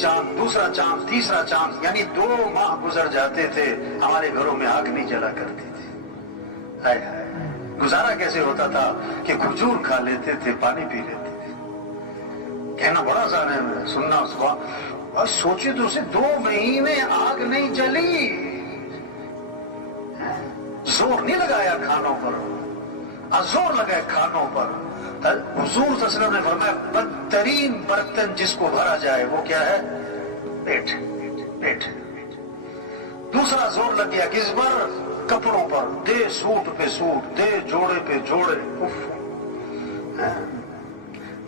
چاند، دوسرا چاند، تیسرا چاند، یعنی 2 ماہ گزر جاتے تھے، ہمارے گھروں میں آگ نہیں جلا کرتی تھی۔ ہائے ہائے، گزارا کیسے ہوتا تھا کہ کھجور کھا لیتے تھے، پانی پی لیتے تھے۔ کہنا بڑا آسان ہے، سننا اس کو، اور سوچے تو اسے 2 مہینے آگ نہیں جلی، زور نہیں لگایا کھانوں پر، زور لگایا کھانوں پر۔ حضور صلی اللہ علیہ وسلم نے فرمایا بدترین برتن جس کو بھرا جائے وہ کیا ہے؟ پیٹ، پیٹ۔ دوسرا زور لگ گیا کس پر؟ کپڑوں پر، دے سوٹ پہ سوٹ، دے جوڑے پہ جوڑے۔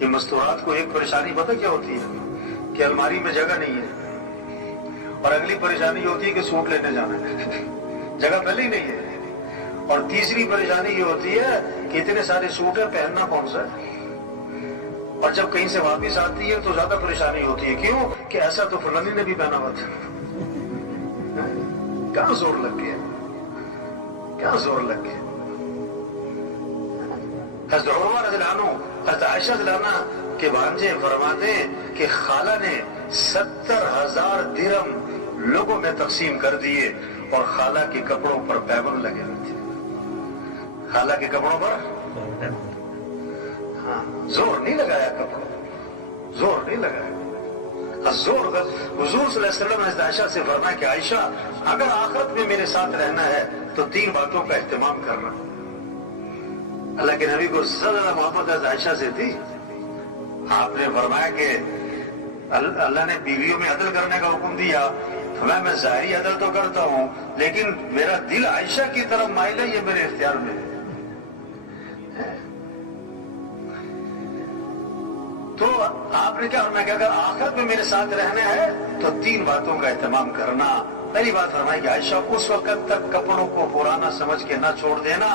یہ مستورات کو ایک پریشانی پتہ کیا ہوتی ہے؟ کہ الماری میں جگہ نہیں ہے، اور اگلی پریشانی ہوتی ہے کہ سوٹ لینے جانا ہے، جگہ پہلے ہی نہیں ہے، اور تیسری پریشانی یہ ہوتی ہے کہ اتنے سارے سوٹ ہیں، پہننا کون سا ہے؟ اور جب کہیں سے واپس آتی ہے تو زیادہ پریشانی ہوتی ہے، کیوں کہ ایسا تو فلانی نے بھی پہنا ہوا تھا۔ کہاں زور لگ گیا، کیا زور لگ گیا۔ حضرت عمر رضی اللہ عنہ، حضرت عائشہ رضی اللہ عنہ کے بھانجے فرماتے ہیں کہ خالہ نے 70,000 درہم لوگوں میں تقسیم کر دیے، اور خالہ کے کپڑوں پر پیبند لگے ہوئے تھے، خالہ کے کپڑوں پر زور نہیں لگایا، کپڑوں زور نہیں لگایا، زور۔ حضور صلی اللہ علیہ وسلم نے عائشہ سے فرمایا کہ عائشہ اگر آخرت میں میرے ساتھ رہنا ہے تو 3 باتوں کا اہتمام کرنا۔ اللہ کے نبی کو زیادہ محبت عائشہ سے تھی، آپ نے فرمایا کہ اللہ نے بیویوں میں عدل کرنے کا حکم دیا، میں ظاہری عدل تو کرتا ہوں لیکن میرا دل عائشہ کی طرف مائل ہے، یہ میرے اختیار میں ہے۔ تو آپ نے کیا فرمایا کہ اگر آخرت میں میرے ساتھ رہنا ہے تو 3 باتوں کا اہتمام کرنا۔ پہلی بات فرمائی کہ عائشہ اس وقت تک کپڑوں کو پرانا سمجھ کے نہ چھوڑ دینا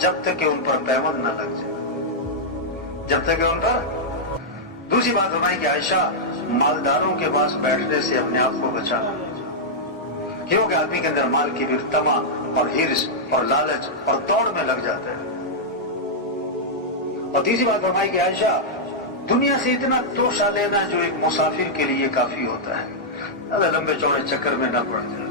جب تک کہ ان پر پیبند نہ لگ جائے، جب تک کہ ان پر۔ دوسری بات فرمائی کہ عائشہ مالداروں کے پاس بیٹھنے سے اپنے آپ کو بچانا، کیونکہ آدمی کے اندر مال کی بھی طمع اور ہرس اور لالچ اور دوڑ میں لگ جاتا ہے۔ اور تیسری بات فرمائی کہ عائشہ دنیا سے اتنا توشہ لینا جو ایک مسافر کے لیے کافی ہوتا ہے، زیادہ لمبے چوڑے چکر میں نہ پڑ جائے۔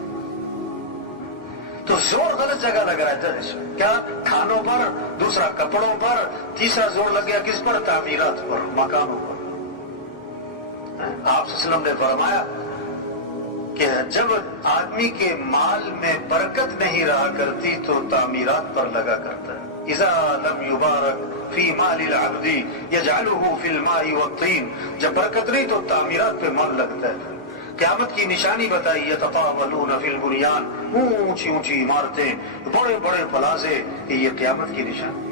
تو زور غلط جگہ لگ رہا ہے، کیا؟ کھانوں پر، دوسرا کپڑوں پر، تیسرا زور لگ گیا کس پر؟ تعمیرات پر، مکانوں پر۔ آپ صلی اللہ علیہ وسلم نے فرمایا کہ جب آدمی کے مال میں برکت نہیں رہا کرتی تو تعمیرات پر لگا کرتا ہے۔ اذا لم یبارک فی مال العبد یجعلہ فی الماء والطین، جب برکت نہیں تو تعمیرات پہ مال لگتا ہے۔ قیامت کی نشانی بتائی، یتطاولون فی البنیان، اونچی اونچی عمارتیں، بڑے بڑے پلازے، یہ قیامت کی نشانی۔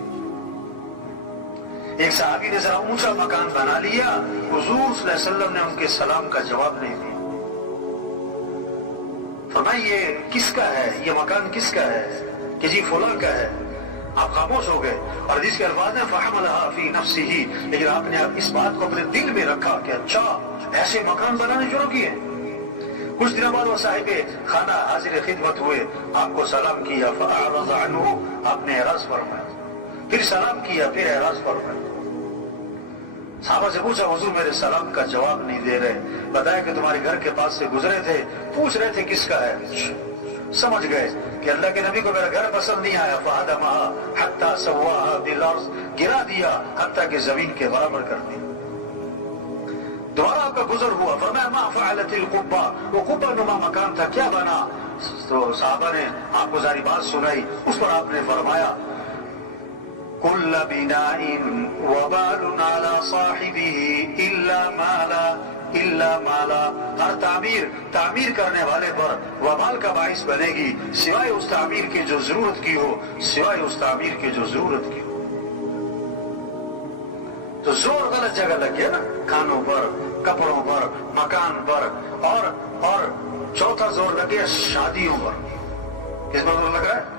ایک صحابی نے ذرا اونچا مکان بنا لیا، حضور صلی اللہ علیہ وسلم نے ان کے سلام کا جواب نہیں دیا۔ فرمایا یہ کس کا ہے، یہ مکان کس کا ہے؟ کہ جی فلاں کا ہے۔ آپ خاموش ہو گئے، اور جس کے الفاظ ہیں فحملها فی نفسہ، لیکن آپ نے اس بات کو اپنے دل میں رکھا کہ اچھا ایسے مکان بنانے شروع کیے۔ کچھ دنوں بعد وہ صاحب خانہ حاضر خدمت ہوئے، آپ کو سلام کیا، فاعرض عنہ، آپ نے اعراض فرمایا، پھر سلام کیا، پھر اعراض فرمایا۔ صحابہ سے پوچھا حضور میرے سلام کا جواب نہیں دے رہے، بتایا کہ تمہارے گھر کے پاس سے گزرے تھے، پوچھ رہے تھے کس کا ہے۔ سمجھ گئے کہ اللہ کے نبی کو میرا گھر پسند نہیں آیا، فہدمها حتی سواها بالارض، گرا دیا حتیٰ کہ زمین کے برابر کر دیا۔ دوبارہ آپ کا گزر ہوا، فرمایا ما فعلت القبہ، وہ قبہ نما مکان تھا کیا بنا؟ تو صحابہ نے آپ کو ساری بات سنائی، اس پر آپ نے فرمایا کل بناء وبال على صاحبه الا مالا، ہر تعمیر کرنے والے پر وبال کا باعث بنے گی سوائے اس تعمیر کی جو ضرورت کی ہو، سوائے اس تعمیر کی جو ضرورت کی ہو۔ تو زور غلط جگہ لگ گیا نا، کھانوں پر، کپڑوں پر، مکان پر، اور چوتھا زور لگ گیا شادیوں پر۔ کس پر زور لگ رہا ہے؟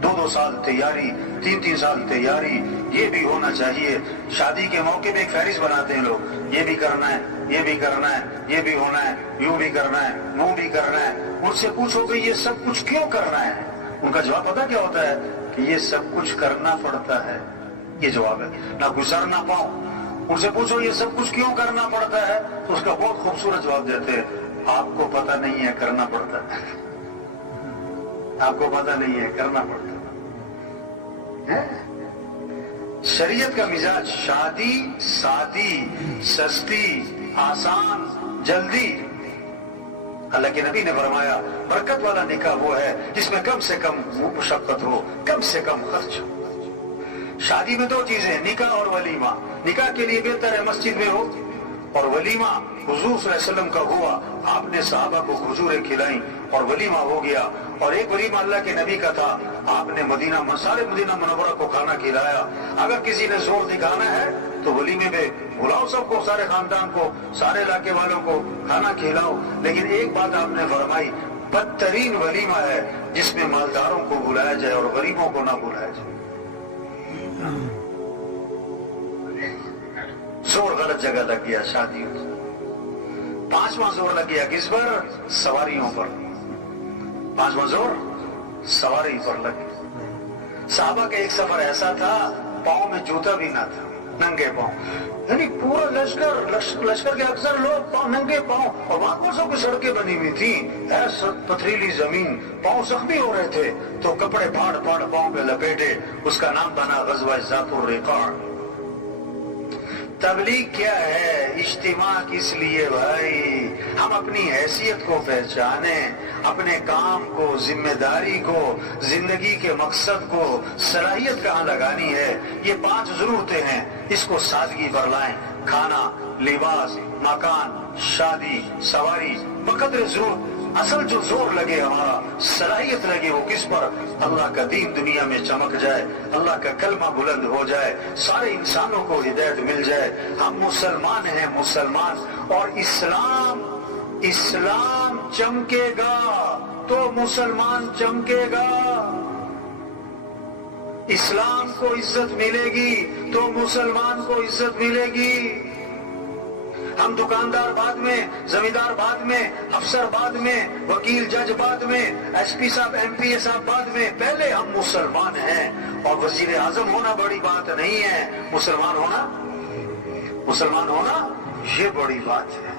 2 سال تیاری، 3 سال تیاری، یہ بھی ہونا چاہیے۔ شادی کے موقع پہ ایک فہرست بناتے ہیں لوگ، یہ بھی کرنا ہے، یہ بھی کرنا ہے، یہ بھی ہونا ہے، یوں بھی کرنا ہے، وہ بھی کرنا ہے۔ ان سے پوچھو کہ یہ سب کچھ کیوں کرنا ہے؟ ان کا جواب پتہ کیا ہوتا ہے؟ کہ یہ سب کچھ کرنا پڑتا ہے، یہ جواب ہے۔ نہ گزر نہ پاؤں، ان سے پوچھو یہ سب کچھ کیوں کرنا پڑتا ہے، تو اس کا بہت خوبصورت جواب دیتے ہیں، آپ کو پتہ نہیں ہے کرنا پڑتا ہے، آپ کو پتہ نہیں ہے کرنا پڑتا ہے۔ شریعت کا مزاج شادی سادی، سستی، آسان، جلدی۔ اللہ کے نبی نے فرمایا برکت والا نکاح وہ ہے جس میں کم سے کم مشقت ہو، کم سے کم خرچ ہو۔ شادی میں دو چیزیں، نکاح اور ولیمہ۔ نکاح کے لیے بہتر ہے مسجد میں ہو، اور ولیمہ حضور صلی اللہ علیہ وسلم کا ہوا، آپ نے صحابہ کو کھجوریں کھلائیں اور ولیمہ ہو گیا۔ اور ایک ولیمہ اللہ کے نبی کا تھا، آپ نے سارے مدینہ منورہ کو کھانا کھلایا۔ اگر کسی نے زور دکھانا ہے تو ولیمے میں بلاؤ سب کو، سارے خاندان کو، سارے علاقے والوں کو کھانا کھلاؤ، لیکن ایک بات آپ نے فرمائی، بدترین ولیمہ ہے جس میں مالداروں کو بلایا جائے اور غریبوں کو نہ بلایا جائے۔ زور غلط جگہ لگ گیا شادیوں سے۔ پانچواں زور لگ گیا کس پر؟ سواریوں پر۔ پانچواں زور سواری پر لگ گیا۔ صحابہ کا ایک سفر ایسا تھا پاؤں میں جوتا بھی نہ تھا، ننگے پاؤں، یعنی پورا لشکر کے اکثر لوگ ننگے پاؤں، اور وہاں کورسوں کی سڑکیں بنی ہوئی تھی، ایسا پتھریلی زمین، پاؤں زخمی ہو رہے تھے تو کپڑے پھاڑ پھاڑ پاؤں پہ لپیٹے، اس کا نام بنا غزوہ ذات الرقاع۔ تبلیغ کیا ہے؟ اجتماع کس لیے بھائی؟ ہم اپنی حیثیت کو پہچانیں، اپنے کام کو، ذمہ داری کو، زندگی کے مقصد کو، صلاحیت کہاں لگانی ہے، یہ 5 ضرورتیں ہیں، اس کو سادگی پر لائیں۔ کھانا، لباس، مکان، شادی، سواری، بقدر ضرورت۔ اصل جو زور لگے ہمارا، صلاحیت لگے، وہ کس پر؟ اللہ کا دین دنیا میں چمک جائے، اللہ کا کلمہ بلند ہو جائے، سارے انسانوں کو ہدایت مل جائے۔ ہم مسلمان ہیں، مسلمان، اور اسلام چمکے گا تو مسلمان چمکے گا۔ اسلام کو عزت ملے گی تو مسلمان کو عزت ملے گی۔ ہم دکاندار بعد میں، زمیندار بعد میں، افسر بعد میں، وکیل جج بعد میں، ایس پی صاحب ایم پی اے صاحب بعد میں، پہلے ہم مسلمان ہیں۔ اور وزیر اعظم ہونا بڑی بات نہیں ہے، مسلمان ہونا یہ بڑی بات ہے۔